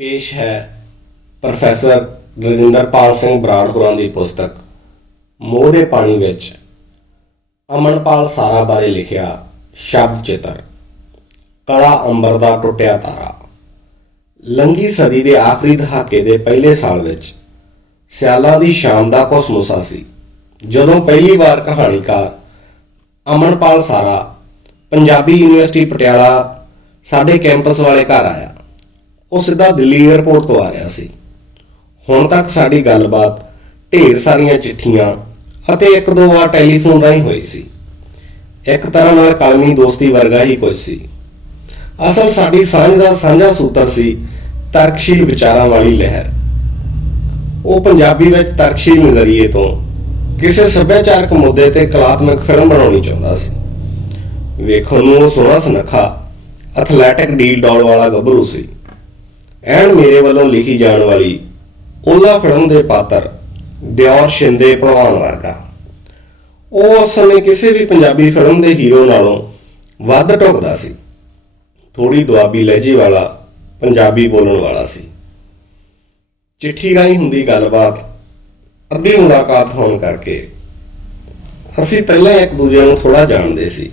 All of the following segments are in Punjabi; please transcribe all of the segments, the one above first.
पेश है प्रोफैसर रजिंदरपाल सिंह बराड़ होरां दी पुस्तक मोह दे पानी विच अमनपाल सारा बारे लिखिया शब्द चित्र। कड़ा अंबर दा टुटिया तारा। लंघी सदी दे आखिरी दहाके दे पहले साल विच सियालां दी शाम दा कोसमोसा सी जदों पहली बार कहानीकार अमनपाल सारा पंजाबी यूनिवर्सिटी पटियाला साडे कैंपस वाले घर आया। ਉਹ ਸਿੱਧਾ ਦਿੱਲੀ ਏਅਰਪੋਰਟ ਤੋਂ ਆ ਰਿਹਾ ਸੀ। ਹੁਣ ਤੱਕ ਸਾਡੀ ਗੱਲਬਾਤ ਢੇਰ ਸਾਰੀਆਂ ਚਿੱਠੀਆਂ ਅਤੇ ਇੱਕ ਦੋ ਵਾਰ ਟੈਲੀਫੋਨ ਰਾਹੀਂ ਹੋਈ ਸੀ। ਇੱਕ ਤਰ੍ਹਾਂ ਨਾਲ ਕਾਲਮੀ ਦੋਸਤੀ ਵਰਗਾ ਹੀ ਕੁਝ ਸੀ। ਅਸਲ ਸਾਡੀ ਸਾਂਝ ਦਾ ਸਾਂਝਾ ਸੂਤਰ ਸੀ ਤਰਕਸ਼ੀਲ ਵਿਚਾਰਾਂ ਵਾਲੀ ਲਹਿਰ। ਉਹ ਪੰਜਾਬੀ ਵਿੱਚ ਤਰਕਸ਼ੀਲ ਨਜ਼ਰੀਏ ਤੋਂ ਕਿਸੇ ਸੱਭਿਆਚਾਰਕ ਮੁੱਦੇ ਤੇ ਕਲਾਤਮਕ ਫਿਲਮ ਬਣਾਉਣੀ ਚਾਹੁੰਦਾ ਸੀ। ਵੇਖਣ ਨੂੰ ਉਹ ਸੋਹਣਾ ਸੁਨੱਖਾ ਐਥਲੈਟਿਕ ਡੀਲ ਡੌਲ ਵਾਲਾ ਗੱਭਰੂ ਸੀ। ਐਨ ਮੇਰੇ ਵੱਲੋਂ ਲਿਖੀ ਜਾਣ ਵਾਲੀ ਓਲਾ ਫਿਲਮ ਦੇ ਪਾਤਰ ਦਿਓਰ ਸ਼ਿੰਦੇ ਭਲਵਾਨ ਵਰਗਾ। ਉਹ ਉਸ ਸਮੇਂ ਕਿਸੇ ਵੀ ਪੰਜਾਬੀ ਫਿਲਮ ਦੇ ਹੀਰੋ ਨਾਲੋਂ ਵੱਧ ਢੁਕਦਾ ਸੀ। ਥੋੜੀ ਦੁਆਬੀ ਲਹਿਜੇ ਵਾਲਾ ਪੰਜਾਬੀ ਬੋਲਣ ਵਾਲਾ ਸੀ। ਚਿੱਠੀ ਰਾਹੀਂ ਹੁੰਦੀ ਗੱਲਬਾਤ ਅੱਧੀ ਮੁਲਾਕਾਤ ਹੋਣ ਕਰਕੇ ਅਸੀਂ ਪਹਿਲਾਂ ਇੱਕ ਦੂਜੇ ਨੂੰ ਥੋੜਾ ਜਾਣਦੇ ਸੀ,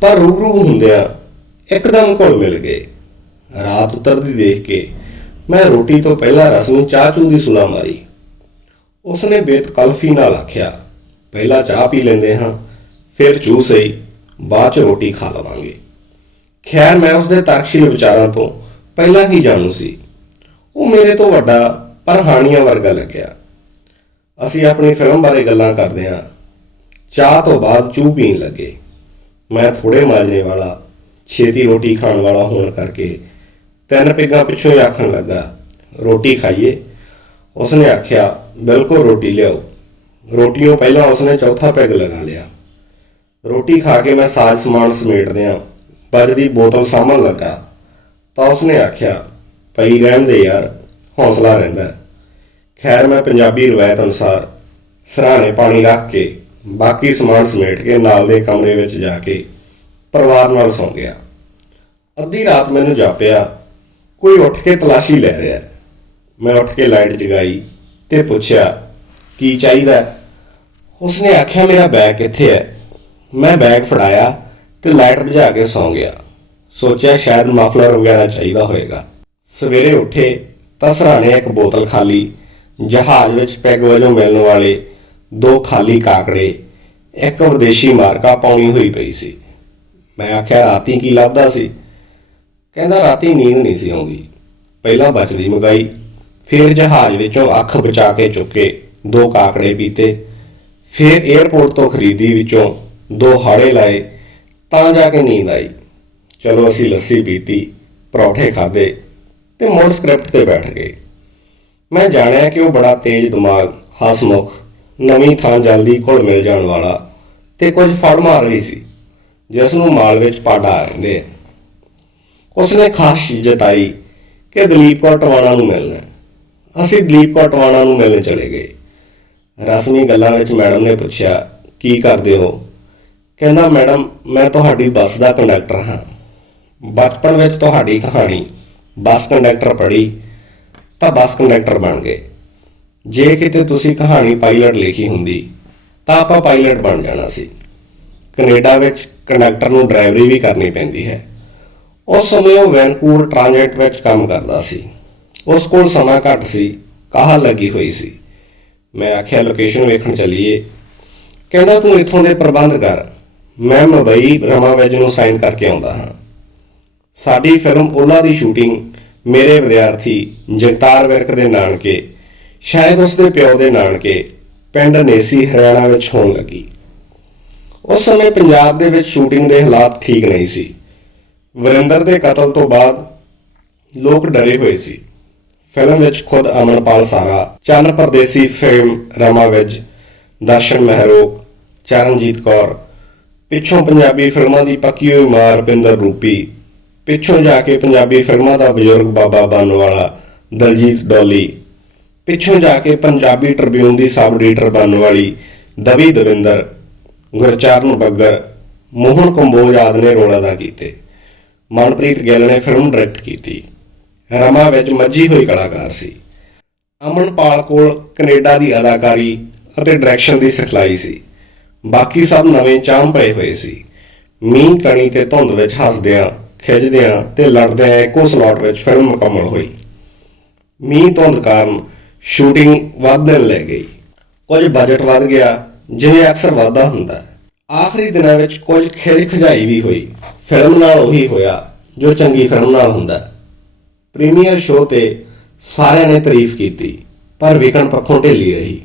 ਪਰ ਰੂਬਰੂ ਹੁੰਦਿਆਂ ਇੱਕਦਮ ਘੁਲ ਮਿਲ ਗਏ। ਰਾਤ ਉਤਰਦੀ ਦੇਖ ਕੇ ਮੈਂ ਰੋਟੀ ਤੋਂ ਪਹਿਲਾਂ ਰਸਮੀ ਚਾਹ ਚੂ ਦੀ ਸੁਲਾ ਮਾਰੀ। ਉਸਨੇ ਬੇਤਕਲਫੀ ਨਾਲ ਆਖਿਆ, ਪਹਿਲਾਂ ਚਾਹ ਪੀ ਲੈਂਦੇ ਹਾਂ, ਫਿਰ ਚੂ ਸਹੀ, ਬਾਅਦ ਚ ਰੋਟੀ ਖਾ ਲਵਾਂਗੇ। ਖੈਰ ਮੈਂ ਉਸਦੇ ਤਰਕਸ਼ੀਲ ਵਿਚਾਰਾਂ ਤੋਂ ਪਹਿਲਾਂ ਹੀ ਜਾਣੂ ਸੀ। ਉਹ ਮੇਰੇ ਤੋਂ ਵੱਡਾ ਪਰ ਹਾਣੀਆਂ ਵਰਗਾ ਲੱਗਿਆ। ਅਸੀਂ ਆਪਣੀ ਫਿਲਮ ਬਾਰੇ ਗੱਲਾਂ ਕਰਦਿਆਂ ਚਾਹ ਤੋਂ ਬਾਅਦ ਚੂ ਪੀਣ ਲੱਗੇ। ਮੈਂ ਥੋੜੇ ਮਾਜਨੇ ਵਾਲਾ, ਛੇਤੀ ਰੋਟੀ ਖਾਣ ਵਾਲਾ ਹੋਣ ਕਰਕੇ 3 ਪੈਗਾਂ ਪਿੱਛੋਂ ਹੀ ਆਖਣ ਲੱਗਾ, ਰੋਟੀ ਖਾਈਏ। ਉਸਨੇ ਆਖਿਆ, ਬਿਲਕੁਲ ਰੋਟੀ ਲਿਆਓ। ਰੋਟੀਓਂ ਪਹਿਲਾਂ ਉਸਨੇ ਚੌਥਾ ਪੈਗ ਲਗਾ ਲਿਆ। ਰੋਟੀ ਖਾ ਕੇ ਮੈਂ ਸਾਜ ਸਮਾਨ ਸਮੇਟਦਿਆਂ ਵੱਜਦੀ ਬੋਤਲ ਸਾਂਭਣ ਲੱਗਾ ਤਾਂ ਉਸਨੇ ਆਖਿਆ, ਪਈ ਰਹਿਣ ਦੇ ਯਾਰ, ਹੌਸਲਾ ਰਹਿੰਦਾ। ਖੈਰ ਮੈਂ ਪੰਜਾਬੀ ਰਵਾਇਤ ਅਨੁਸਾਰ ਸਰਾਣੇ ਪਾਣੀ ਰੱਖ ਕੇ ਬਾਕੀ ਸਮਾਨ ਸਮੇਟ ਕੇ ਨਾਲ ਦੇ ਕਮਰੇ ਵਿੱਚ ਜਾ ਕੇ ਪਰਿਵਾਰ ਨਾਲ ਸੌਂ ਗਿਆ। ਅੱਧੀ ਰਾਤ ਮੈਨੂੰ ਜਾਪਿਆ ਕੋਈ ਉੱਠ ਕੇ ਤਲਾਸ਼ੀ ਲੈ ਰਿਹਾ। ਮੈਂ ਉੱਠ ਕੇ ਲਾਈਟ ਜਗਾਈ ਤੇ ਪੁੱਛਿਆ, ਕੀ ਚਾਹੀਦਾ? ਉਸਨੇ ਆਖਿਆ, ਮੇਰਾ ਬੈਗ ਕਿੱਥੇ ਹੈ? ਮੈਂ ਬੈਗ ਫੜਾਇਆ ਤੇ ਲਾਈਟ ਬੁਝਾ ਕੇ ਸੌਂ ਗਿਆ। ਸੋਚਿਆ ਸ਼ਾਇਦ ਮਫਲਰ ਵਗੈਰਾ ਚਾਹੀਦਾ ਹੋਏਗਾ। ਸਵੇਰੇ ਉੱਠੇ ਤਾਂ ਸਰਾਣੇ ਇੱਕ ਬੋਤਲ ਖਾਲੀ, ਜਹਾਜ਼ ਵਿੱਚ ਪੈਗ ਵਜੋਂ ਮਿਲਣ ਵਾਲੇ 2 ਖਾਲੀ ਕਾਕੜੇ, ਇੱਕ ਵਿਦੇਸ਼ੀ ਮਾਰਕਾ ਪਾਉਣੀ ਹੋਈ ਪਈ ਸੀ। ਮੈਂ ਆਖਿਆ, ਰਾਤੀ ਕੀ ਲੱਭਦਾ ਸੀ? ਕਹਿੰਦਾ, ਰਾਤੀ ਨੀਂਦ ਨਹੀਂ ਸੀ ਆਉਂਦੀ। ਪਹਿਲਾਂ ਬਚਦੀ ਮੰਗਾਈ, ਫਿਰ ਜਹਾਜ਼ ਵਿੱਚੋਂ ਅੱਖ ਬਚਾ ਕੇ ਚੁੱਕੇ 2 ਕਾਕੜੇ ਪੀਤੇ, ਫਿਰ ਏਅਰਪੋਰਟ ਤੋਂ ਖਰੀਦੀ ਵਿੱਚੋਂ 2 ਹਾੜੇ ਲਾਏ ਤਾਂ ਜਾ ਕੇ ਨੀਂਦ ਆਈ। ਚਲੋ ਅਸੀਂ ਲੱਸੀ ਪੀਤੀ, ਪਰੌਠੇ ਖਾਧੇ ਤੇ ਮੁੜ ਸਕ੍ਰਿਪਟ ਤੇ ਬੈਠ ਗਏ। ਮੈਂ ਜਾਣਿਆ ਕਿ ਉਹ ਬੜਾ ਤੇਜ਼ ਦਿਮਾਗ, ਹਸਮੁਖ, ਨਵੀਂ ਥਾਂ ਜਲਦੀ ਘੁਲ ਮਿਲ ਜਾਣ ਵਾਲਾ ਤੇ ਕੁਝ ਫੜ ਮਾਰ ਰਹੀ ਸੀ, ਜਿਸ ਨੂੰ ਮਾਲ ਵਿੱਚ ਪਾਡਾ ਕਹਿੰਦੇ ਆ। ਉਸਨੇ ਖਾਸ ਜਤਾਈ ਕਿ ਦਲੀਪ ਕੌਰ ਟਵਾਣਾ ਨੂੰ ਮਿਲਣਾ। ਅਸੀਂ ਦਲੀਪ ਕੌਰ ਟਵਾਣਾ ਨੂੰ ਮਿਲਣ ਚਲੇ ਗਏ। ਰਸਮੀ ਗੱਲਾਂ ਵਿੱਚ ਮੈਡਮ ਨੇ ਪੁੱਛਿਆ, ਕੀ ਕਰਦੇ ਹੋ? ਕਹਿੰਦਾ, ਮੈਡਮ ਮੈਂ ਤੁਹਾਡੀ ਬੱਸ ਦਾ ਕੰਡਕਟਰ ਹਾਂ। ਬਚਪਨ ਵਿੱਚ ਤੁਹਾਡੀ ਕਹਾਣੀ ਬੱਸ ਕੰਡਕਟਰ ਪੜ੍ਹੀ ਤਾਂ ਬੱਸ ਕੰਡਕਟਰ ਬਣ ਗਏ। ਜੇ ਕਿਤੇ ਤੁਸੀਂ ਕਹਾਣੀ ਪਾਇਲਟ ਲਿਖੀ ਹੁੰਦੀ ਤਾਂ ਆਪਾਂ ਪਾਇਲਟ ਬਣ ਜਾਣਾ ਸੀ। ਕੈਨੇਡਾ ਵਿੱਚ ਕੰਡਕਟਰ ਨੂੰ ਡਰਾਈਵਰੀ ਵੀ ਕਰਨੀ ਪੈਂਦੀ ਹੈ। ਉਸ ਸਮੇਂ ਉਹ ਵੈਨਕੂਵਰ ਟ੍ਰਾਂਜ਼ਿਟ ਵਿੱਚ ਕੰਮ ਕਰਦਾ ਸੀ। ਉਸ ਕੋਲ ਸਮਾਂ ਘੱਟ ਸੀ, ਕਾਹਲ ਲੱਗੀ ਹੋਈ ਸੀ। ਮੈਂ ਆਖਿਆ, ਲੋਕੇਸ਼ਨ ਵੇਖਣ ਚੱਲੀਏ। ਕਹਿੰਦਾ, ਤੂੰ ਇੱਥੋਂ ਦੇ ਪ੍ਰਬੰਧ ਕਰ, ਮੈਂ ਮੁੰਬਈ ਰਮਾਵੈਜ ਨੂੰ ਸਾਈਨ ਕਰਕੇ ਆਉਂਦਾ ਹਾਂ। ਸਾਡੀ ਫਿਲਮ ਓਲਾ ਦੀ ਸ਼ੂਟਿੰਗ ਮੇਰੇ ਵਿਦਿਆਰਥੀ ਜਗਤਾਰ ਵਿਰਕ ਦੇ ਨਾਨਕੇ, ਸ਼ਾਇਦ ਉਸਦੇ ਪਿਓ ਦੇ ਨਾਨਕੇ, ਪਿੰਡ ਨੇਸੀ ਹਰਿਆਣਾ ਵਿੱਚ ਹੋਣ ਲੱਗੀ। ਉਸ ਸਮੇਂ ਪੰਜਾਬ ਦੇ ਵਿੱਚ ਸ਼ੂਟਿੰਗ ਦੇ ਹਾਲਾਤ ਠੀਕ ਨਹੀਂ ਸੀ। ਵਰਿੰਦਰ ਦੇ ਕਤਲ ਤੋਂ ਬਾਅਦ ਲੋਕ ਡਰੇ ਹੋਏ ਸੀ। ਫਿਲਮ ਵਿੱਚ ਖੁਦ ਅਮਨਪਾਲ ਸਾਰਾ, ਚੰਨ ਪਰਦੇਸੀ ਫਿਲਮ ਰਮਾਵਿਜ, ਦਰਸ਼ਨ ਮਹਿਰੋਕ, ਚਰਨਜੀਤ ਕੌਰ, ਪਿੱਛੋਂ ਪੰਜਾਬੀ ਫਿਲਮਾਂ ਦੀ ਪੱਕੀ ਹੋਈ ਮਾਂ ਰੁਪਿੰਦਰ ਰੂਪੀ, ਪਿੱਛੋਂ ਜਾ ਕੇ ਪੰਜਾਬੀ ਫਿਲਮਾਂ ਦਾ ਬਜ਼ੁਰਗ ਬਾਬਾ ਬਾਨੋਵਾਲਾ ਦਲਜੀਤ ਡੋਲੀ, ਪਿੱਛੋਂ ਜਾ ਕੇ ਪੰਜਾਬੀ ਟ੍ਰਿਬਿਊਨ ਦੀ ਸਬ ਐਡੀਟਰ ਬਣਨ ਵਾਲੀ ਦਵੀ ਦਵਿੰਦਰ, ਗੁਰਚਰਨ ਬੱਗਰ, ਮੋਹਨ ਕੰਬੋਜ ਆਦਿ ਨੇ ਰੋਲ ਅਦਾ ਕੀਤੇ। ਮਨਪ੍ਰੀਤ ਗਿੱਲ ਨੇ ਫਿਲਮ ਡਾਇਰੈਕਟ ਕੀਤੀ। रमा ਵਿੱਚ ਮੱਝੀ ਹੋਈ ਕਲਾਕਾਰ ਸੀ। ਅਮਨਪਾਲ ਕੋਲ ਕੈਨੇਡਾ ਦੀ ਅਦਾਕਾਰੀ ਅਤੇ ਡਾਇਰੈਕਸ਼ਨ ਦੀ ਸਿਖਲਾਈ ਸੀ। ਬਾਕੀ ਸਭ ਨਵੇਂ ਚਾਂਮ ਪਏ ਹੋਏ ਸੀ। ਮੀਂਹ ਕਣੀ ਤੇ ਧੁੰਦ ਵਿੱਚ ਹੱਸਦਿਆਂ ਖਿੱਚਦਿਆਂ ਤੇ ਲੜਦਿਆਂ ਇੱਕੋ ਸਲਾਟ ਵਿੱਚ ਫਿਲਮ ਮੁਕੰਮਲ ਹੋਈ। ਮੀਂਹ ਧੁੰਦ ਕਾਰਨ ਸ਼ੂਟਿੰਗ ਵੱਧ ਦਿਨ ਲੈ ਗਈ। ਕੁਝ ਬਜਟ ਵੱਧ ਗਿਆ, ਜਿਵੇਂ ਅਕਸਰ ਵਾਧਾ ਹੁੰਦਾ ਹੈ। ਆਖਰੀ ਦਿਨਾਂ ਵਿੱਚ ਕੁਝ ਖਿਝ ਖਿਜਾਈ ਵੀ ਹੋਈ। ਫਿਲਮ ਨਾਲ ਉਹੀ ਹੋਇਆ ਜੋ ਚੰਗੀ ਫਿਲਮ ਨਾਲ ਹੁੰਦਾ। ਪ੍ਰੀਮੀਅਰ ਸ਼ੋਅ ਤੇ ਸਾਰਿਆਂ ਨੇ ਤਾਰੀਫ ਕੀਤੀ, ਪਰ ਵਿਕਣ ਪੱਖੋਂ ਢਿੱਲੀ ਰਹੀ।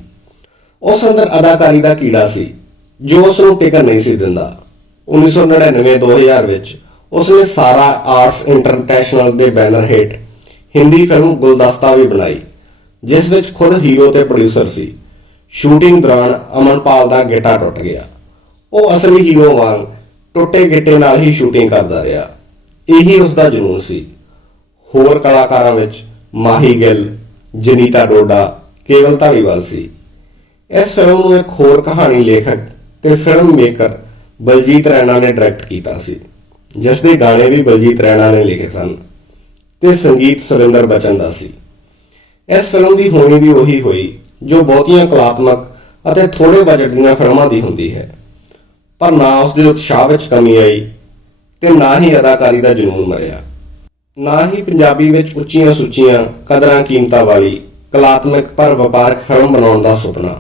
ਉਸ ਅੰਦਰ ਅਦਾਕਾਰੀ ਦਾ ਕੀੜਾ ਸੀ ਜੋ ਉਸ ਨੂੰ ਟਿਕਣ ਨਹੀਂ ਸੀ ਦਿੰਦਾ। 1999-2000 ਵਿੱਚ ਉਸਨੇ ਸਾਰਾ ਆਰਟਸ ਇੰਟਰਨੈਸ਼ਨਲ ਦੇ ਬੈਨਰ ਹੇਠ ਹਿੰਦੀ ਫਿਲਮ ਗੁਲਦਸਤਾ ਵੀ ਬਣਾਈ, ਜਿਸ ਵਿੱਚ ਖੁਦ ਹੀਰੋ ਤੇ ਪ੍ਰੋਡਿਊਸਰ ਸੀ। ਸ਼ੂਟਿੰਗ ਦੌਰਾਨ ਅਮਨਪਾਲ ਦਾ ਗਿੱਟਾ ਟੁੱਟ ਗਿਆ। ਉਹ ਅਸਲੀ ਹੀਰੋ ਵਾਂਗ ਟੁੱਟੇ ਗਿੱਟੇ ਨਾਲ ਹੀ ਸ਼ੂਟਿੰਗ ਕਰਦਾ ਰਿਹਾ। ਇਹੀ ਉਸਦਾ ਜਨੂੰਨ ਸੀ। ਹੋਰ ਕਲਾਕਾਰਾਂ ਵਿੱਚ ਮਾਹੀ ਗਿੱਲ, ਜਨੀਤਾ ਡੋਡਾ, ਕੇਵਲ ਧਾਲੀਵਾਲ ਸੀ। ਇਸ ਫਿਲਮ ਨੂੰ ਇੱਕ ਹੋਰ ਕਹਾਣੀ ਲੇਖਕ ਤੇ ਫਿਲਮ ਮੇਕਰ ਬਲਜੀਤ ਰੈਣਾ ਨੇ ਡਾਇਰੈਕਟ ਕੀਤਾ ਸੀ, ਜਿਸ ਦੇ ਗਾਣੇ ਵੀ ਬਲਜੀਤ ਰੈਣਾ ਨੇ ਲਿਖੇ ਸਨ ਤੇ ਸੰਗੀਤ ਸੁਰਿੰਦਰ ਬਚਨ ਦਾ ਸੀ। ਇਸ ਫਿਲਮ ਦੀ ਹੋਣੀ ਵੀ ਉਹੀ ਹੋਈ ਜੋ ਬਹੁਤੀਆਂ ਕਲਾਤਮਕ ਅਤੇ ਥੋੜੇ ਬਜਟ ਦੀਆਂ ਫਿਲਮਾਂ ਦੀ ਹੁੰਦੀ ਹੈ, ਪਰ ਨਾ ਉਸ ਦੇ ਉਤਸ਼ਾਹ ਵਿੱਚ ਕਮੀ ਆਈ ਤੇ ਨਾ ਹੀ ਅਦਾਕਾਰੀ ਦਾ ਜਨੂੰਨ ਮਰਿਆ। ਨਾ ਹੀ ਪੰਜਾਬੀ ਵਿੱਚ ਉੱਚੀਆਂ ਸੁੱਚੀਆਂ ਕਦਰਾਂ ਕੀਮਤਾਂ ਵਾਲੀ ਕਲਾਤਮਕ ਪਰ ਵਪਾਰਕ ਫਿਲਮ ਬਣਾਉਣ ਦਾ ਸੁਪਨਾ।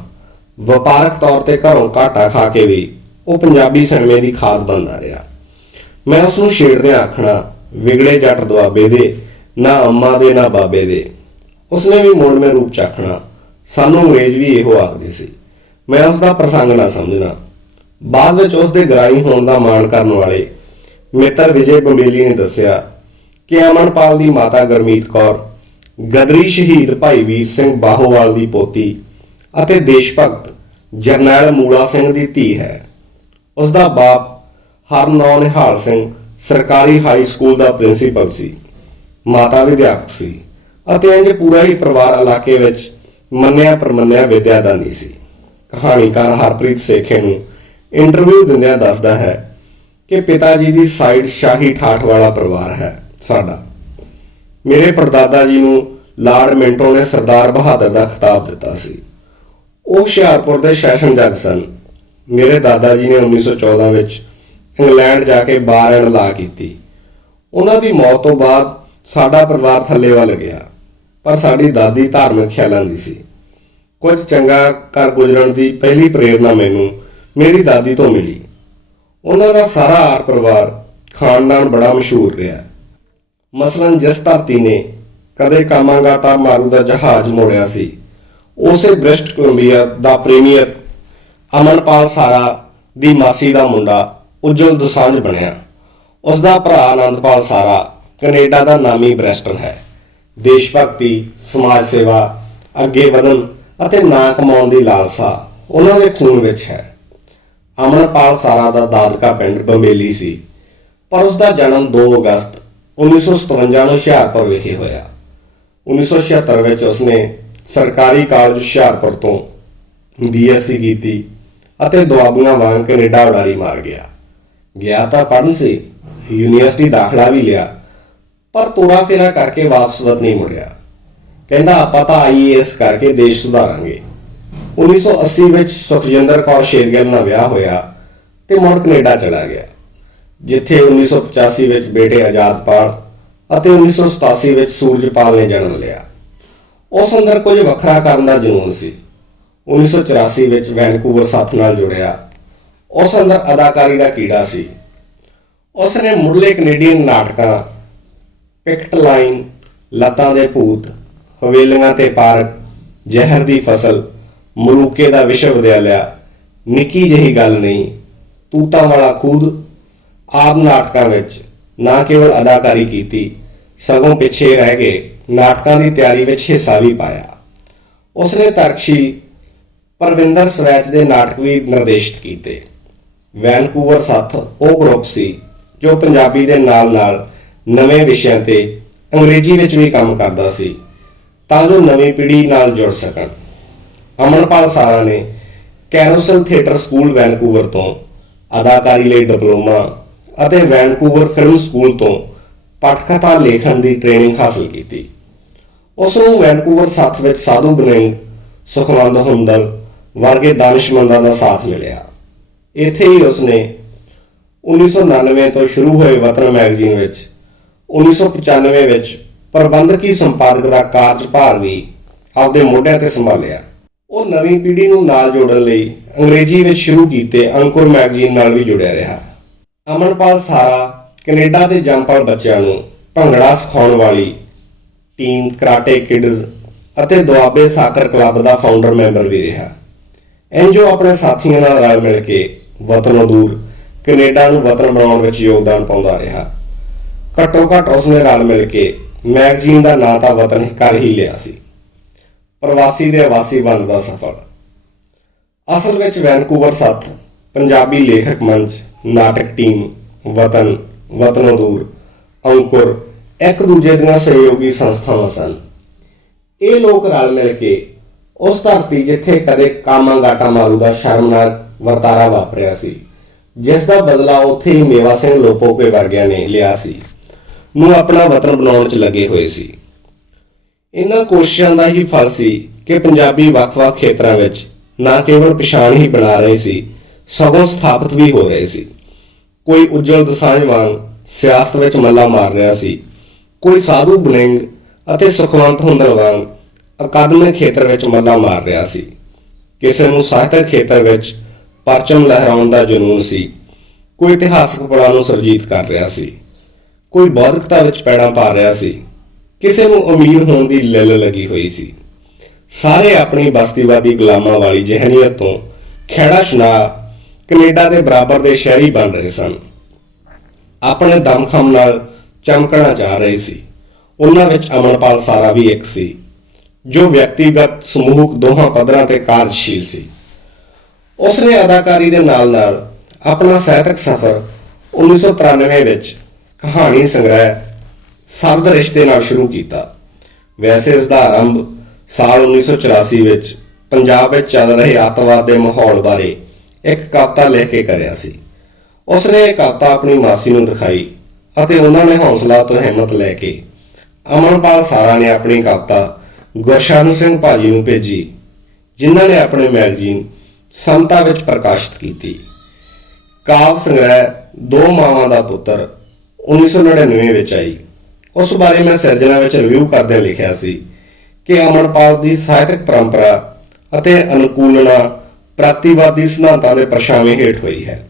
ਵਪਾਰਕ ਤੌਰ ਤੇ ਘਰੋਂ ਘਾਟਾ ਖਾ ਕੇ ਵੀ ਉਹ ਪੰਜਾਬੀ ਸਿਨੇਮੇ ਦੀ ਖਾਦ ਬਣਦਾ ਰਿਹਾ। ਮੈਂ ਉਸ ਨੂੰ ਛੇੜਦਿਆਂ ਆਖਣਾ, ਵਿਗੜੇ ਜੱਟ ਦੁਆਬੇ ਦੇ, ਨਾ ਅੰਮਾ ਦੇ ਨਾ ਬਾਬੇ ਦੇ। ਉਸਨੇ ਵੀ ਮੋੜਵੇਂ ਰੂਪ ਚਾਖਣਾ, ਸਾਨੂੰ ਅੰਗਰੇਜ਼ ਵੀ ਇਹੋ ਆਖਦੇ ਸੀ। ਮੈਂ ਉਸ ਦਾ ਪ੍ਰਸੰਗ ਨਾ ਸਮਝਣਾ। ਬਾਅਦ ਵਿੱਚ ਉਸ ਦੇ ਗਰਾਈ ਹੋਣ ਦਾ ਮਾਣ ਕਰਨ ਵਾਲੇ ਮਿੱਤਰ ਵਿਜੇ ਬੰਬੇਲੀ ਨੇ ਦੱਸਿਆ ਕਿ ਅਮਨਪਾਲ ਦੀ ਮਾਤਾ ਗੁਰਮੀਤ ਕੌਰ ਗਦਰੀ ਸ਼ਹੀਦ ਭਾਈ ਵੀਰ ਸਿੰਘ ਬਾਹੋਵਾਲ ਦੀ ਪੋਤੀ ਅਤੇ ਦੇਸ਼ ਭਗਤ ਜਰਨੈਲ ਮੂਲਾ ਸਿੰਘ ਦੀ ਧੀ ਹੈ। ਉਸ ਦਾ ਬਾਪ ਹਰਨੌ ਨਿਹਾਲ ਸਿੰਘ ਸਰਕਾਰੀ ਹਾਈ ਸਕੂਲ ਦਾ ਪ੍ਰਿੰਸੀਪਲ ਸੀ। ਮਾਤਾ ਵਿਦਿਆਪਕ ਸੀ ਅਤੇ ਇੰਜ ਪੂਰਾ ਹੀ ਪਰਿਵਾਰ ਇਲਾਕੇ ਵਿੱਚ ਮੰਨਿਆ ਪ੍ਰਮੰਨਿਆ ਵਿਦਿਆਦਾਨੀ ਸੀ। ਕਹਾਣੀਕਾਰ ਹਰਪ੍ਰੀਤ ਸੇਖੇ ਨੂੰ ਇੰਟਰਵਿਊ ਦਿੰਦਿਆਂ ਦੱਸਦਾ ਹੈ ਕਿ ਪਿਤਾ ਜੀ ਦੀ ਸਾਈਡ ਸ਼ਾਹੀ ਠਾਠ ਵਾਲਾ ਪਰਿਵਾਰ ਹੈ ਸਾਡਾ। ਮੇਰੇ ਪੜਦਾਦਾ ਜੀ ਨੂੰ ਲਾਰਡ ਮਿੰਟੋ ਨੇ ਸਰਦਾਰ ਬਹਾਦਰ ਦਾ ਖਿਤਾਬ ਦਿੱਤਾ ਸੀ। ਉਹ ਹੁਸ਼ਿਆਰਪੁਰ ਦੇ ਸੈਸ਼ਨ ਜੱਜ ਸਨ। ਮੇਰੇ ਦਾਦਾ ਜੀ ਨੇ 1914 ਵਿੱਚ ਇੰਗਲੈਂਡ ਜਾ ਕੇ ਬਾਰ ਐਂਡ ਲਾ ਕੀਤੀ। ਉਹਨਾਂ ਦੀ ਮੌਤ ਤੋਂ ਬਾਅਦ ਸਾਡਾ ਪਰਿਵਾਰ ਥੱਲੇ ਵੱਲ ਗਿਆ, ਪਰ ਸਾਡੀ ਦਾਦੀ ਧਾਰਮਿਕ ਖਿਆਲਾਂ ਦੀ ਸੀ। ਕੁਝ ਚੰਗਾ ਕਰ ਗੁਜ਼ਰਨ ਦੀ ਪਹਿਲੀ ਪ੍ਰੇਰਨਾ ਮੈਨੂੰ ਮੇਰੀ ਦਾਦੀ ਤੋਂ ਮਿਲੀ। ਉਹਨਾਂ ਦਾ ਸਾਰਾ ਆਰ ਪਰਿਵਾਰ ਖਾਨਦਾਨ ਬੜਾ ਮਸ਼ਹੂਰ ਰਿਹਾ। ਮਸਲਨ ਜਿਸ ਧਰਤੀ ਨੇ ਕਦੇ ਕਾਮਾਗਾਟਾ ਮਾਰੂ ਦਾ ਜਹਾਜ਼ ਮੋੜਿਆ ਸੀ, ਉਸੇ ਬ੍ਰਿਟਿਸ਼ ਕੋਲੰਬੀਆ ਦਾ ਪ੍ਰੀਮੀਅਰ ਅਮਨਪਾਲ ਸਾਰਾ ਦੀ ਮਾਸੀ ਦਾ ਮੁੰਡਾ ਉਜਵਲ ਦੋਸਾਂਝ ਬਣਿਆ। ਉਸ ਦਾ ਭਰਾ ਆਨੰਦਪਾਲ ਸਾਰਾ ਕੈਨੇਡਾ ਦਾ ਨਾਮੀ ਬੈਰਿਸਟਰ ਹੈ। ਦੇਸ਼ ਭਗਤੀ, ਸਮਾਜ ਸੇਵਾ, ਅੱਗੇ ਵਧਣ ਅਤੇ ਨਾਂ ਕਮਾਉਣ ਦੀ ਲਾਲਸਾ ਉਹਨਾਂ ਦੇ ਖੂਨ ਵਿੱਚ ਹੈ। ਅਮਨਪਾਲ ਸਾਰਾ ਦਾ ਦਾਦਕਾ ਪਿੰਡ ਬੰਬੇਲੀ ਸੀ, ਪਰ ਉਸ ਦਾ ਜਨਮ 2 ਅਗਸਤ 1957 ਨੂੰ ਹੁਸ਼ਿਆਰਪੁਰ ਵਿਖੇ ਹੋਇਆ। 1976 ਵਿੱਚ ਉਸਨੇ ਸਰਕਾਰੀ ਕਾਲਜ ਹੁਸ਼ਿਆਰਪੁਰ ਤੋਂ BSc ਕੀਤੀ ਅਤੇ ਦੁਆਬੀਆਂ ਵਾਂਗ ਕੈਨੇਡਾ ਉਡਾਰੀ ਮਾਰ ਗਿਆ ਤਾਂ ਪੜ੍ਹਨ ਸੀ, ਯੂਨੀਵਰਸਿਟੀ ਦਾਖਲਾ ਵੀ ਲਿਆ, ਪਰ ਤੋੜਾ ਫੇਰਾ ਕਰਕੇ ਵਾਪਸ ਵਤਨੀ ਮੁੜਿਆ। ਕਹਿੰਦਾ ਆਪਾਂ ਤਾਂ IAS ਕਰਕੇ ਦੇਸ਼ ਸੁਧਾਰਾਂਗੇ। 1980 ਵਿੱਚ ਸੁਖਜਿੰਦਰ ਕੌਰ ਸ਼ੇਰਗਿੱਲ ਨਾਲ ਵਿਆਹ ਹੋਇਆ ਤੇ ਮੁੜ ਕੈਨੇਡਾ ਚਲਾ ਗਿਆ, ਜਿੱਥੇ 1985 ਵਿੱਚ ਬੇਟੇ ਆਜ਼ਾਦਪਾਲ ਅਤੇ 1987 ਵਿੱਚ ਸੂਰਜਪਾਲ ਨੇ ਜਨਮ ਲਿਆ। ਉਸ ਅੰਦਰ ਕੁਝ ਵੱਖਰਾ ਕਰਨ ਦਾ ਜਨੂੰਨ ਸੀ। 1984 ਵਿੱਚ ਵੈਨਕੂਵਰ ਸਾਥ ਨਾਲ ਜੁੜਿਆ। ਉਸ ਅੰਦਰ ਅਦਾਕਾਰੀ ਦਾ ਕੀੜਾ ਸੀ। ਉਸ ਨੇ ਮੁੱਢਲੇ ਕੈਨੇਡੀਅਨ ਨਾਟਕਾਂ ਪਿਕਟ ਲਾਈਨ, ਲੱਤਾਂ ਦੇ ਭੂਤ, ਹਵੇਲੀਆਂ ਤੇ ਪਾਰਕ, ਜ਼ਹਿਰ ਦੀ ਫਸਲ, ਮਲੂਕੇ ਦਾ ਵਿਸ਼ਵ ਵਿਦਿਆਲਿਆ, ਨਿੱਕੀ ਜਿਹੀ ਗੱਲ ਨਹੀਂ, ਤੂਤਾਂ ਵਾਲਾ ਖੂਦ ਆਦਿ ਨਾਟਕਾਂ ਵਿੱਚ ਨਾ ਕੇਵਲ ਅਦਾਕਾਰੀ ਕੀਤੀ, ਸਗੋਂ ਪਿੱਛੇ ਰਹਿ ਕੇ ਨਾਟਕਾਂ ਦੀ ਤਿਆਰੀ ਵਿੱਚ ਹਿੱਸਾ ਵੀ ਪਾਇਆ। ਉਸਨੇ ਤਰਕਸ਼ੀਲ ਪਰਵਿੰਦਰ ਸਵੈਚ ਦੇ ਨਾਟਕ ਵੀ ਨਿਰਦੇਸ਼ਿਤ ਕੀਤੇ। ਵੈਨਕੂਵਰ ਸਾਥ ਉਹ ਗਰੁੱਪ ਸੀ ਜੋ ਪੰਜਾਬੀ ਦੇ ਨਾਲ-ਨਾਲ ਨਵੇਂ ਵਿਸ਼ਿਆਂ ਤੇ ਅੰਗਰੇਜ਼ੀ ਵਿੱਚ ਵੀ ਕੰਮ ਕਰਦਾ ਸੀ, ਤਾਂ ਜੋ ਨਵੀਂ ਪੀੜ੍ਹੀ ਨਾਲ ਜੁੜ ਸਕਣ। ਅਮਨਪਾਲ ਸਾਰਾ ਨੇ ਕੈਰੋਸਲ ਥੀਏਟਰ ਸਕੂਲ ਵੈਨਕੂਵਰ ਤੋਂ ਅਦਾਕਾਰੀ ਲਈ ਡਿਪਲੋਮਾ ਅਤੇ ਵੈਨਕੂਵਰ ਫਿਲਮ ਸਕੂਲ ਤੋਂ ਪਟਕਥਾ ਲੇਖਣ ਦੀ ਟ੍ਰੇਨਿੰਗ ਹਾਸਲ ਕੀਤੀ। ਉਸ ਨੂੰ ਵੈਨਕੂਵਰ ਸੱਥ ਵਿੱਚ ਸਾਧੂ ਬਨਿੰਗ, ਸੁਖਵੰਤ ਹੁੰਦਲ ਵਰਗੇ ਦਾਨਿਸ਼ਮੰਦਾਂ ਦਾ ਸਾਥ ਮਿਲਿਆ। ਇੱਥੇ ਹੀ ਉਸਨੇ 1999 ਤੋਂ ਸ਼ੁਰੂ ਹੋਏ ਵਤਨ ਮੈਗਜ਼ੀਨ ਵਿੱਚ 1995 ਵਿੱਚ ਪ੍ਰਬੰਧਕੀ ਸੰਪਾਦਕ ਦਾ ਕਾਰਜਭਾਰ ਵੀ ਆਪਦੇ ਮੋਢਿਆਂ ਤੇ ਸੰਭਾਲਿਆ। ਉਹ ਨਵੀਂ ਪੀੜ੍ਹੀ ਨੂੰ ਨਾਲ ਜੋੜਨ ਲਈ ਅੰਗਰੇਜ਼ੀ ਵਿੱਚ ਸ਼ੁਰੂ ਕੀਤੇ ਅੰਕੁਰ ਮੈਗਜ਼ੀਨ ਨਾਲ ਵੀ ਜੁੜਿਆ ਰਿਹਾ। ਅਮਨਪਾਲ ਸਾਰਾ ਕੈਨੇਡਾ ਦੇ ਜੰਮਪਲ ਬੱਚਿਆਂ ਨੂੰ ਭੰਗੜਾ ਸਿਖਾਉਣ ਵਾਲੀ ਟੀਮ ਕਰਾਟੇ ਕਿਡਜ਼ ਅਤੇ ਦੁਆਬੇ ਸਾਕਰ ਕਲੱਬ ਦਾ ਫਾਊਂਡਰ ਮੈਂਬਰ ਵੀ ਰਿਹਾ। ਇੰਜੋ ਆਪਣੇ ਸਾਥੀਆਂ ਨਾਲ ਰਲ ਮਿਲ ਕੇ ਵਤਨੋਂ ਦੂਰ ਕੈਨੇਡਾ ਨੂੰ ਵਤਨ ਬਣਾਉਣ ਵਿੱਚ ਯੋਗਦਾਨ ਪਾਉਂਦਾ ਰਿਹਾ। ਘੱਟੋ ਘੱਟ ਉਸਨੇ ਰਲ ਮਿਲ ਕੇ ਮੈਗਜ਼ੀਨ ਦਾ ਨਾਂ ਤਾਂ ਵਤਨ ਕਰ ਹੀ ਲਿਆ ਸੀ। ਪ੍ਰਵਾਸੀ ਦੇ ਆਵਾਸੀ ਬਣਨ ਦਾ ਸਫ਼ਰ। ਅਸਲ ਵਿੱਚ ਵੈਨਕੂਵਰ ਸੱਥ, ਪੰਜਾਬੀ ਲੇਖਕ ਮੰਚ, ਨਾਟਕ ਟੀਮ, ਵਤਨ, ਵਤਨੋਂ ਦੂਰ, ਅੰਕੁਰ ਇੱਕ ਦੂਜੇ ਦੀਆਂ ਸਹਿਯੋਗੀ ਸੰਸਥਾਵਾਂ ਸਨ। ਇਹ ਲੋਕ ਰਲ ਮਿਲ ਕੇ ਉਸ ਧਰਤੀ ਜਿੱਥੇ ਕਦੇ ਕਾਮਾ ਗਾਟਾ ਮਾਰੂ ਦਾ ਸ਼ਰਮਨਾਕ ਵਰਤਾਰਾ ਵਾਪਰਿਆ ਸੀ, ਜਿਸ ਦਾ ਬਦਲਾ ਉੱਥੇ ਹੀ ਮੇਵਾ ਸਿੰਘ ਲੋਪੋਕੇ ਵਰਗਿਆਂ ਨੇ ਲਿਆ ਸੀ, ਨੂੰ ਆਪਣਾ ਵਤਨ ਬਣਾਉਣ 'ਚ ਲੱਗੇ ਹੋਏ ਸੀ। ਇਹਨਾਂ ਕੋਸ਼ਿਸ਼ਾਂ ਦਾ ਹੀ ਫਲ ਸੀ ਕਿ ਪੰਜਾਬੀ ਵੱਖ-ਵੱਖ ਖੇਤਰਾਂ ਵਿੱਚ ਨਾ ਕੇਵਲ ਪਛਾਣ ਹੀ ਬਣਾ ਰਹੇ ਸੀ, ਸਗੋਂ ਸਥਾਪਿਤ ਵੀ ਹੋ ਰਹੇ ਸੀ। ਕੋਈ ਉੱਜਲ ਦਸਾਂਝ ਵਾਂਗ ਸਿਆਸਤ ਵਿੱਚ ਮੱਲਾ ਮਾਰ ਰਿਹਾ ਸੀ, ਕੋਈ ਸਾਧੂ ਬਨਿੰਗ ਅਤੇ ਸੁਖਵੰਤ ਹੁੰਦਲ ਵਾਂਗ ਅਕਾਦਮਿਕ ਖੇਤਰ ਵਿੱਚ ਮੱਲਾ ਮਾਰ ਰਿਹਾ ਸੀ। ਕਿਸੇ ਨੂੰ ਸਾਹਿਤਕ ਖੇਤਰ ਵਿੱਚ ਪਰਚਮ ਲਹਿਰਾਉਣ ਦਾ ਜਨੂੰਨ ਸੀ, ਕੋਈ ਇਤਿਹਾਸਕ ਪੜਾਅ ਨੂੰ ਸੁਰਜੀਤ ਕਰ ਰਿਹਾ ਸੀ, ਕੋਈ ਬੌਧਿਕਤਾ ਵਿੱਚ ਪੈੜਾਂ ਪਾ ਰਿਹਾ ਸੀ, ਕਿਸੇ ਨੂੰ ਅਮੀਰ ਹੋਣ ਦੀ ਲਿਲ ਲੱਗੀ ਹੋਈ ਸੀ। ਸਾਰੇ ਆਪਣੀ ਬਸਤੀਵਾਦੀ ਗੁਲਾਮਾਂ ਵਾਲੀ ਜਿਹਨੀਅਤ ਤੋਂ ਖਹਿੜਾ ਛੁਡਾ ਕੈਨੇਡਾ ਦੇ ਬਰਾਬਰ ਦੇ ਸ਼ਹਿਰੀ ਬਣ ਰਹੇ ਸਨ। ਆਪਣੇ ਦਮਖਮ ਨਾਲ ਚਮਕਣਾ ਚਾਹ ਰਹੇ ਸੀ। ਉਹਨਾਂ ਵਿੱਚ ਅਮਨਪਾਲ ਸਾਰਾ ਵੀ ਇੱਕ ਸੀ, ਜੋ ਵਿਅਕਤੀਗਤ ਸਮੂਹਕ ਦੋਹਾਂ ਪੱਧਰਾਂ ਤੇ ਕਾਰਜਸ਼ੀਲ ਸੀ। ਉਸਨੇ ਅਦਾਕਾਰੀ ਦੇ ਨਾਲ-ਨਾਲ ਆਪਣਾ ਸਾਹਿਤਕ ਸਫ਼ਰ 1993 ਵਿੱਚ ਕਹਾਣੀ ਸੰਗ੍ਰਹਿ ਸਰਦ ਰਿਸ਼ਤੇ ਨਾਲ ਸ਼ੁਰੂ ਕੀਤਾ। ਵੈਸੇ ਇਸ ਦਾ ਆਰੰਭ ਸਾਲ 1984 ਵਿੱਚ ਪੰਜਾਬ ਵਿੱਚ ਚੱਲ ਰਹੇ ਅੱਤਵਾਦ ਦੇ ਮਾਹੌਲ ਬਾਰੇ ਇੱਕ ਕਵਿਤਾ ਲਿਖ ਕੇ ਕਰਿਆ ਸੀ। ਉਸਨੇ ਇਹ ਕਵਿਤਾ ਆਪਣੀ ਮਾਸੀ ਨੂੰ ਦਿਖਾਈ ਅਤੇ ਉਹਨਾਂ ਨੇ ਹੌਸਲਾ ਤੋਂ ਹਿੰਮਤ ਲੈ ਕੇ ਅਮਨਪਾਲ ਸਾਰਾ ਨੇ ਆਪਣੀ ਕਵਿਤਾ ਗੁਰਸ਼ਨ ਸਿੰਘ ਭਾਜੀ ਨੂੰ ਭੇਜੀ, ਜਿਨ੍ਹਾਂ ਨੇ ਆਪਣੇ ਮੈਗਜ਼ੀਨ ਸਮਤਾ ਵਿੱਚ ਪ੍ਰਕਾਸ਼ਿਤ ਕੀਤੀ। ਕਾਵਿ ਸੰਗ੍ਰਹਿ ਦੋ ਮਾਵਾਂ ਦਾ ਪੁੱਤਰ 1999 ਵਿੱਚ ਆਈ। ਉਸ ਬਾਰੇ ਮੈਂ ਸਿਰਜਣਾ ਵਿੱਚ ਰਿਵਿਊ ਕਰਦਿਆਂ ਲਿਖਿਆ ਸੀ ਕਿ ਅਮਨਪਾਲ ਦੀ ਸਾਹਿਤਕ ਪਰੰਪਰਾ ਅਤੇ ਅਨੁਕੂਲਣਾ ਪ੍ਰਗਤੀਵਾਦੀ ਸਿਧਾਂਤਾਂ ਦੇ ਪਰਛਾਵੇਂ ਹੇਠ ਹੋਈ ਹੈ।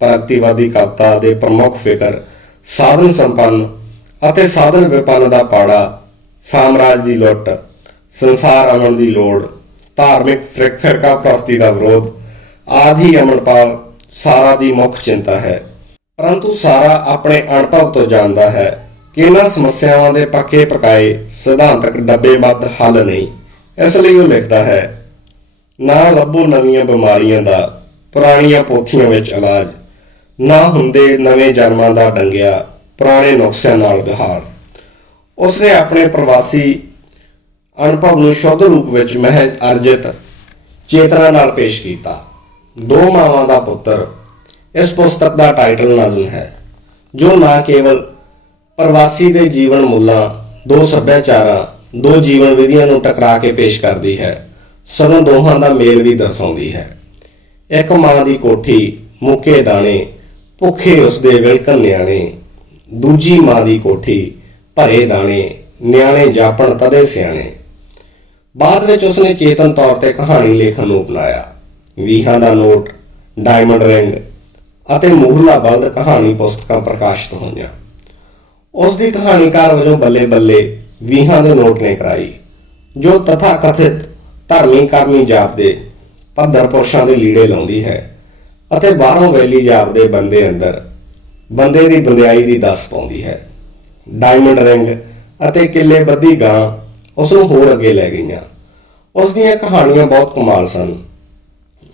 ਪ੍ਰਗਤੀਵਾਦੀ ਕਵਿਤਾ ਦੇ ਪ੍ਰਮੁੱਖ ਫਿਕਰ ਸਾਧਨ ਸੰਪੰਨ ਅਤੇ ਸਾਧਨ ਵਿਪੰਨ ਦਾ ਪਾੜਾ, ਸਾਮਰਾਜ ਦੀ ਲੁੱਟ, ਸੰਸਾਰ ਅਮਨ ਦੀ ਲੋੜ, ਧਾਰਮਿਕ ਫਿਰਕਾ ਪ੍ਰਸਤੀ ਦਾ ਵਿਰੋਧ ਆਦਿ ਅਮਨਪਾਲ ਸਾਰਾ ਦੀ ਮੁੱਖ ਚਿੰਤਾ ਹੈ। ਪਰੰਤੂ ਸਾਰਾ ਆਪਣੇ ਅਨੁਭਵ ਤੋਂ ਜਾਣਦਾ ਹੈ ਕਿ ਇਹਨਾਂ ਸਮੱਸਿਆਵਾਂ ਦੇ ਪੱਕੇ ਪਕਾਏ ਸਿਧਾਂਤਕ ਡੱਬੇਬੱਧ ਹੱਲ ਨਹੀਂ। ਇਸ ਲਈ ਉਹ ਲਿਖਦਾ ਹੈ, ਨਾ ਲੱਭੋ ਨਵੀਆਂ ਬਿਮਾਰੀਆਂ ਦਾ ਪੁਰਾਣੀਆਂ ਪੋਥੀਆਂ ਵਿੱਚ ਇਲਾਜ, ਨਾ ਹੁੰਦੇ ਨਵੇਂ ਜਨਮਾਂ ਦਾ ਡੰਗਿਆ ਪੁਰਾਣੇ ਨੁਕਸਿਆਂ ਨਾਲ ਵਿਹਾਰ। ਉਸਨੇ ਆਪਣੇ ਪ੍ਰਵਾਸੀ ਅਨੁਭਵ ਨੂੰ ਸ਼ੁੱਧ ਰੂਪ ਵਿੱਚ ਮਹਿਜ ਅਰਜਿਤ ਚੇਤਨਾ ਨਾਲ ਪੇਸ਼ ਕੀਤਾ। ਦੋ ਮਾਵਾਂ ਦਾ ਪੁੱਤਰ ਇਸ ਪੁਸਤਕ ਦਾ ਟਾਈਟਲ ਨਜ਼ਮ ਹੈ, ਜੋ ਨਾ ਕੇਵਲ ਪ੍ਰਵਾਸੀ ਦੇ ਜੀਵਨ ਮੁੱਲਾਂ, ਦੋ ਸੱਭਿਆਚਾਰਾਂ, ਦੋ ਜੀਵਨ ਵਿਧੀਆਂ ਨੂੰ ਟਕਰਾ ਕੇ ਪੇਸ਼ ਕਰਦੀ ਹੈ, ਸਗੋਂ ਦੋਹਾਂ ਦਾ ਮੇਲ ਵੀ ਦਰਸਾਉਂਦੀ ਹੈ। ਇੱਕ ਮਾਂ ਦੀ ਕੋਠੀ, ਮੁੱਕੇ ਦਾਣੇ, ਭੁੱਖੇ ਉਸਦੇ ਵਿਲਕਣ ਨਿਆਣੇ। ਦੂਜੀ ਮਾਂ ਦੀ ਕੋਠੀ, ਭਰੇ ਦਾਣੇ, ਨਿਆਣੇ ਜਾਪਣ ਤਦੇ ਸਿਆਣੇ। ਬਾਅਦ ਵਿੱਚ ਉਸਨੇ ਚੇਤਨ ਤੌਰ ਤੇ ਕਹਾਣੀ ਲੇਖਣ ਨੂੰ ਅਪਣਾਇਆ। ਵੀਹਾਂ ਦਾ ਨੋਟ, ਡਾਇਮੰਡ ਰਿੰਗ ਅਤੇ ਮੂਹਰਲਾ ਬਲਦ ਕਹਾਣੀ ਪੁਸਤਕਾਂ ਪ੍ਰਕਾਸ਼ਿਤ ਹੋਈਆਂ। ਉਸ ਦੀ ਕਹਾਣੀਕਾਰ ਵਜੋਂ ਬੱਲੇ ਬੱਲੇ ਵੀਹਾਂ ਦੇ ਨੋਟ ਨੇ ਕਰਾਈ, ਜੋ ਤਥਾ ਕਥਿਤ ਧਰਮੀ ਕਰਮੀ ਜਾਪਦੇ ਭੱਦਰ ਪੁਰਸ਼ਾਂ ਦੇ ਲੀੜੇ ਲਾਉਂਦੀ ਹੈ ਅਤੇ ਬਾਹਰੋਂ ਵੈਲੀ ਜਾਪਦੇ ਬੰਦੇ ਅੰਦਰ ਬੰਦੇ ਦੀ ਬੰਦਿਆਈ ਦੀ ਦੱਸ ਪਾਉਂਦੀ ਹੈ। ਡਾਇਮੰਡ ਰਿੰਗ ਅਤੇ ਕਿੱਲੇ ਬੱਧੀ ਗਾਂ ਉਸ ਨੂੰ ਹੋਰ ਅੱਗੇ ਲੈ ਗਈਆਂ। ਉਸ ਦੀਆਂ ਕਹਾਣੀਆਂ ਬਹੁਤ ਕਮਾਲ ਸਨ।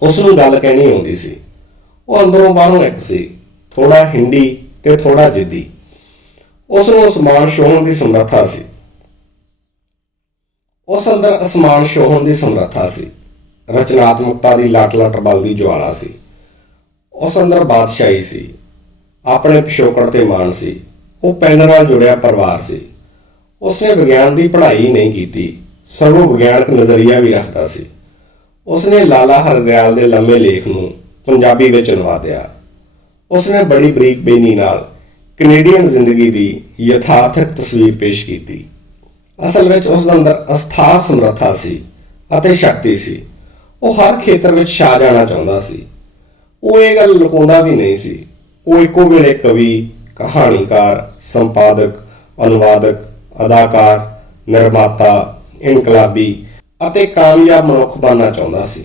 ਉਸ ਨੂੰ ਗੱਲ ਕਹਿਣੀ ਆਉਂਦੀ ਸੀ। ਉਹ ਅੰਦਰੋਂ ਬਾਹਰੋਂ ਇੱਕ ਸੀ, ਥੋੜਾ ਹਿੰਦੀ ਤੇ ਥੋੜਾ ਜਿੱਦੀ। ਉਸ ਨੂੰ ਅਸਮਾਨ ਛੋਹਣ ਦੀ ਸਮਰੱਥਾ ਸੀ। ਉਸ ਅੰਦਰ ਅਸਮਾਨ ਛੋਹਣ ਦੀ ਸਮਰੱਥਾ ਸੀ। ਰਚਨਾਤਮਕਤਾ ਦੀ ਲਟ ਬਲਦੀ ਜਵਾਲਾ ਸੀ। ਉਸ ਅੰਦਰ ਬਾਦਸ਼ਾਹੀ ਸੀ। ਆਪਣੇ ਪਿਛੋਕੜ ਤੇ ਮਾਣ ਸੀ। ਉਹ ਪਿੰਡ ਨਾਲ ਜੁੜਿਆ ਪਰਿਵਾਰ ਸੀ। ਉਸਨੇ ਵਿਗਿਆਨ ਦੀ ਪੜ੍ਹਾਈ ਨਹੀਂ ਕੀਤੀ, ਸਗੋਂ ਵਿਗਿਆਨਕ ਨਜ਼ਰੀਆ ਵੀ ਰੱਖਦਾ ਸੀ। ਉਸਨੇ ਲਾਲਾ ਹਰਦਿਆਲ ਦੇ ਲੰਮੇ ਲੇਖ ਨੂੰ ਪੰਜਾਬੀ ਵਿੱਚ ਅਨੁਵਾਦਿਆ। ਉਸਨੇ ਬੜੀ ਬਰੀਕ ਬੇਨੀ ਨਾਲ ਕੈਨੇਡੀਅਨ ਜ਼ਿੰਦਗੀ ਦੀ ਯਥਾਰਥਕ ਤਸਵੀਰ ਪੇਸ਼ ਕੀਤੀ। ਅਸਲ ਵਿੱਚ ਉਸ ਦੇ ਅੰਦਰ ਅਸਥਾਈ ਸਮਰੱਥਾ ਸੀ ਅਤੇ ਸ਼ਕਤੀ ਸੀ। ਉਹ ਹਰ ਖੇਤਰ ਵਿੱਚ ਛਾ ਜਾਣਾ ਚਾਹੁੰਦਾ ਸੀ। ਉਹ ਇਹ ਗੱਲ ਲੁਕਾਉਂਦਾ ਵੀ ਨਹੀਂ ਸੀ। ਉਹ ਇੱਕੋ ਵੇਲੇ ਕਵੀ, ਕਹਾਣੀਕਾਰ, ਸੰਪਾਦਕ, ਅਨੁਵਾਦਕ, ਅਦਾਕਾਰ, ਨਿਰਮਾਤਾ, ਇਨਕਲਾਬੀ ਅਤੇ ਕਾਮਯਾਬ ਮਨੁੱਖ ਬਣਨਾ ਚਾਹੁੰਦਾ ਸੀ।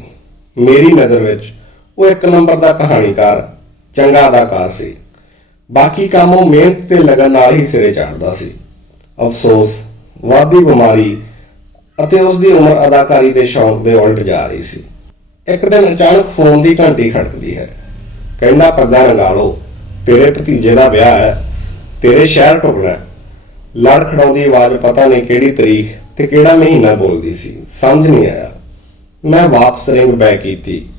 ਮੇਰੀ ਨਜ਼ਰ ਵਿੱਚ ਉਹ ਇੱਕ ਨੰਬਰ ਦਾ ਕਹਾਣੀਕਾਰ, ਚੰਗਾ ਅਦਾਕਾਰ ਸੀ। ਬਾਕੀ ਕੰਮ ਉਹ ਮਿਹਨਤ ਤੇ ਲਗਨ ਨਾਲ ਹੀ ਸਿਰੇ ਚੜ੍ਹਦਾ ਸੀ। ਅਫਸੋਸ, ਵੱਧਦੀ ਬਿਮਾਰੀ ਅਤੇ ਉਸ ਦੀ ਉਮਰ ਅਦਾਕਾਰੀ ਦੇ ਸ਼ੌਂਕ ਦੇ ਉਲਟ ਜਾ ਰਹੀ ਸੀ। ਇੱਕ ਦਿਨ ਅਚਾਨਕ ਫੋਨ ਦੀ ਘੰਟੀ ਖੜਕਦੀ ਹੈ। ਕਹਿੰਦਾ, ਪੱਗਾਂ ਰੰਗਾ ਲਓ, ਤੇਰੇ ਭਤੀਜੇ ਦਾ ਵਿਆਹ ਹੈ, ਤੇਰੇ ਸ਼ਹਿਰ ਢੁਕਣਾ। ਲੜ ਖੜਾਉਂਦੀ ਆਵਾਜ਼ ਪਤਾ ਨਹੀਂ ਕਿਹੜੀ ਤਰੀਕ ਤੇ ਕਿਹੜਾ ਮਹੀਨਾ ਬੋਲਦੀ ਸੀ, ਸਮਝ ਨਹੀਂ ਆਇਆ। ਮੈਂ ਵਾਪਸ ਰਿੰਗ ਬੈਕ ਕੀਤੀ,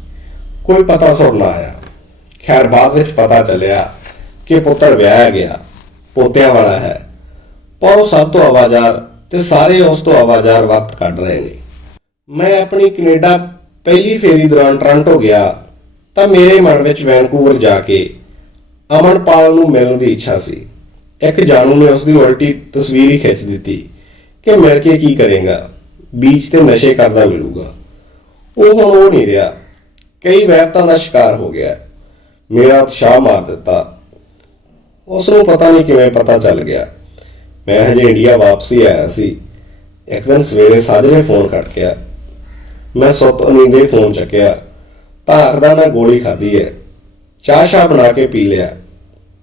ਕੋਈ ਪਤਾ ਸੁਰ ਨਾ ਆਇਆ। ਖੈਰ ਬਾਅਦ ਵਿੱਚ ਪਤਾ ਚੱਲਿਆ ਕਿ ਪੁੱਤਰ ਵਿਆਹਿਆ ਗਿਆ, ਪੋਤਿਆਂ ਵਾਲਾ ਹੈ। ਪਰ ਉਹ ਸਭ ਤੋਂ ਆਵਾਜ਼ਾਰ ਤੇ ਸਾਰੇ ਉਸ ਤੋਂ ਆਵਾਜ਼ਾਰ ਵਕਤ ਕੱਢ ਰਹੇ ਨੇ। ਮੈਂ ਆਪਣੀ ਕੈਨੇਡਾ ਪਹਿਲੀ ਫੇਰੀ ਦੌਰਾਨ ਟੋਰਾਂਟੋ ਗਿਆ ਤਾਂ ਮੇਰੇ ਮਨ ਵਿੱਚ ਵੈਨਕੂਵਰ ਜਾ ਕੇ ਅਮਨਪਾਲ ਨੂੰ ਮਿਲਣ ਦੀ ਇੱਛਾ ਸੀ। ਇੱਕ ਜਾਣੂ ਨੇ ਉਸ ਦੀ ਉਲਟੀ ਤਸਵੀਰ ਹੀ ਖਿੱਚ ਦਿੱਤੀ ਕਿ ਮਿਲ ਕੇ ਕੀ ਕਰੇਗਾ, ਬੀਚ ਤੇ ਨਸ਼ੇ ਕਰਦਾ ਮਿਲੂਗਾ। ਉਹ ਹੁਣ ਉਹ ਨਹੀਂ ਰਿਹਾ, ਕਈ ਵਹਿਮਤਾਂ ਦਾ ਸ਼ਿਕਾਰ ਹੋ ਗਿਆ। ਮੇਰਾ ਉਤਸ਼ਾਹ ਮਾਰ ਦਿੱਤਾ। ਉਸ ਨੂੰ ਪਤਾ ਨਹੀਂ ਕਿਵੇਂ ਪਤਾ ਚੱਲ ਗਿਆ। ਮੈਂ ਹਜੇ ਇੰਡੀਆ ਵਾਪਸੀ ਆਇਆ ਸੀ। ਇੱਕ ਦਿਨ ਸਵੇਰੇ ਸਾਜਰੇ ਫੋਨ ਖੜਕਿਆ। ਮੈਂ ਸੁੱਤ ਨੀਂਦੇ ਫੋਨ ਚੱਕਿਆ ਤਾਂ ਆਖਦਾ, ਮੈਂ ਗੋਲੀ ਖਾਧੀ ਹੈ, ਚਾਹ ਬਣਾ ਕੇ ਪੀ ਲਿਆ,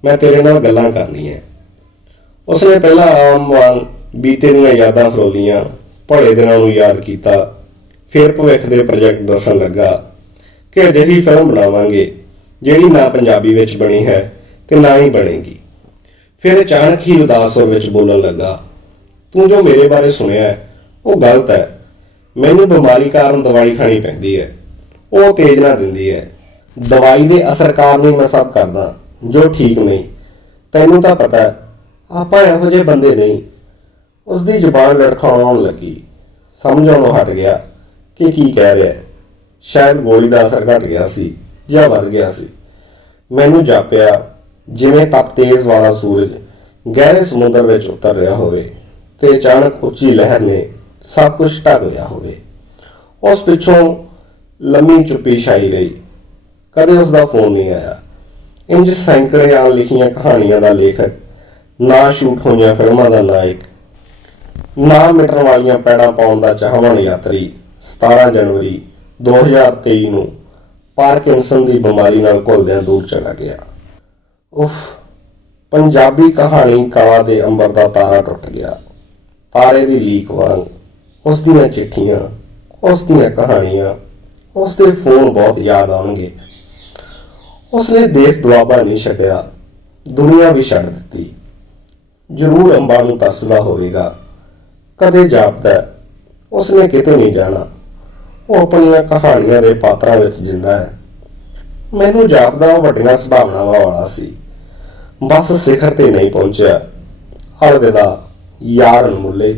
ਮੈਂ ਤੇਰੇ ਨਾਲ ਗੱਲਾਂ ਕਰਨੀਆਂ। ਉਸਨੇ ਪਹਿਲਾਂ ਆਮ ਵਾਂਗ ਬੀਤੇ ਦੀਆਂ ਯਾਦਾਂ ਫਰੋਲੀਆਂ, ਭਲੇ ਦਿਨਾਂ ਨੂੰ ਯਾਦ ਕੀਤਾ। ਫਿਰ ਭਵਿੱਖ ਦੇ ਪ੍ਰੋਜੈਕਟ ਦੱਸਣ ਲੱਗਾ ਕਿ ਅਜਿਹੀ ਫਿਲਮ ਬਣਾਵਾਂਗੇ ਜਿਹੜੀ ਨਾ ਪੰਜਾਬੀ ਵਿੱਚ ਬਣੀ ਹੈ ਤੇ ਨਾ ਹੀ ਬਣੇਗੀ। ਫਿਰ ਅਚਾਨਕ ਹੀ ਉਦਾਸ ਸੁਰ ਵਿੱਚ ਬੋਲਣ ਲੱਗਾ, ਤੂੰ ਜੋ ਮੇਰੇ ਬਾਰੇ ਸੁਣਿਆ ਉਹ ਗਲਤ ਹੈ। ਮੈਨੂੰ ਬਿਮਾਰੀ ਕਾਰਨ ਦਵਾਈ ਖਾਣੀ ਪੈਂਦੀ ਹੈ, ਉਹ ਉਤੇਜਨਾ ਦਿੰਦੀ ਹੈ। ਦਵਾਈ ਦੇ ਅਸਰ ਕਾਰਨ ਹੀ ਮੈਂ ਸਭ ਕਰਦਾ ਜੋ ਠੀਕ ਨਹੀਂ। ਤੈਨੂੰ ਤਾਂ ਪਤਾ ਹੈ ਆਪਾਂ ਇਹੋ ਜਿਹੇ ਬੰਦੇ ਨਹੀਂ। ਉਸ ਦੀ ਜ਼ੁਬਾਨ ਲੜਖੜਾਉਣ ਲੱਗੀ। ਸਮਝ ਆਉਣੋਂ ਹਟ ਗਿਆ ਕਿ ਕੀ ਕਹਿ ਰਿਹਾ। ਸ਼ਾਇਦ ਗੋਲੀ ਦਾ ਅਸਰ ਘਟ ਗਿਆ ਸੀ ਜਾਂ ਵੱਧ ਗਿਆ ਸੀ। ਮੈਨੂੰ ਜਾਪਿਆ ਜਿਵੇਂ ਤਪ ਤੇਜ਼ ਵਾਲਾ ਸੂਰਜ ਗਹਿਰੇ ਸਮੁੰਦਰ ਵਿੱਚ ਉਤਰ ਰਿਹਾ ਹੋਵੇ ਤੇ ਅਚਾਨਕ ਉੱਚੀ ਲਹਿਰ ਨੇ ਸਭ ਕੁਝ ਢੱਕ ਲਿਆ ਹੋਵੇ। ਉਸ ਪਿੱਛੋਂ ਲੰਮੀ ਚੁੱਪੀ ਛਾਈ ਰਹੀ। ਕਦੇ ਉਸ ਦਾ ਫੋਨ ਨਹੀਂ ਆਇਆ। ਇੰਜ ਸੈਂਕੜਿਆਂ ਲਿਖੀਆਂ ਕਹਾਣੀਆਂ ਦਾ ਲੇਖਕ, ਨਾ ਸ਼ੂਟ ਹੋਈਆਂ ਫਿਲਮਾਂ ਦਾ ਨਾਇਕ, ਨਾ ਮਿਟਣ ਵਾਲੀਆਂ ਪੈੜਾਂ ਪਾਉਣ ਦਾ ਚਾਹਵਾਨ ਯਾਤਰੀ 17 ਜਨਵਰੀ 2023 ਨੂੰ ਪਾਰਕਿੰਸਨ ਦੀ ਬਿਮਾਰੀ ਨਾਲ ਘੁਲਦਿਆਂ ਦੂਰ ਚਲਾ ਗਿਆ। ਉਫ, ਪੰਜਾਬੀ ਕਹਾਣੀ ਕਲਾ ਦੇ ਅੰਬਰ ਦਾ ਤਾਰਾ ਟੁੱਟ ਗਿਆ। ਤਾਰੇ ਦੀ ਲੀਕ ਵਾਂਗ ਉਸ ਦੀਆਂ ਚਿੱਠੀਆਂ, ਉਸ ਦੀਆਂ ਕਹਾਣੀਆਂ, ਉਸ ਦੇ ਫੋਨ ਬਹੁਤ ਯਾਦ ਆਉਣਗੇ। ਉਸਨੇ ਦੇਸ਼ ਦੁਆਬਾ ਨਹੀਂ ਛੱਡਿਆ, ਦੁਨੀਆ ਵੀ ਛੱਡ ਦਿੱਤੀ। ਜ਼ਰੂਰ ਅੰਬਾ ਨੂੰ ਤਰਸਦਾ ਹੋਵੇਗਾ। ਕਦੇ ਜਾਪਦਾ ਉਸਨੇ ਕਿਤੇ ਨਹੀਂ ਜਾਣਾ। ਉਹ ਆਪਣੀਆਂ ਕਹਾਣੀਆਂ ਦੇ ਪਾਤਰਾਂ ਵਿੱਚ ਜਿੰਦਾ ਹੈ। ਮੈਨੂੰ ਜਾਪਦਾ ਉਹ ਵੱਡੀਆਂ ਸੰਭਾਵਨਾਵਾਂ ਵਾਲਾ ਸੀ, ਬਸ ਸਿਖਰ ਤੇ ਨਹੀਂ ਪਹੁੰਚਿਆ। ਅਲਵਿਦਾ ਯਾਰ ਅਨਮੁੱਲੇ।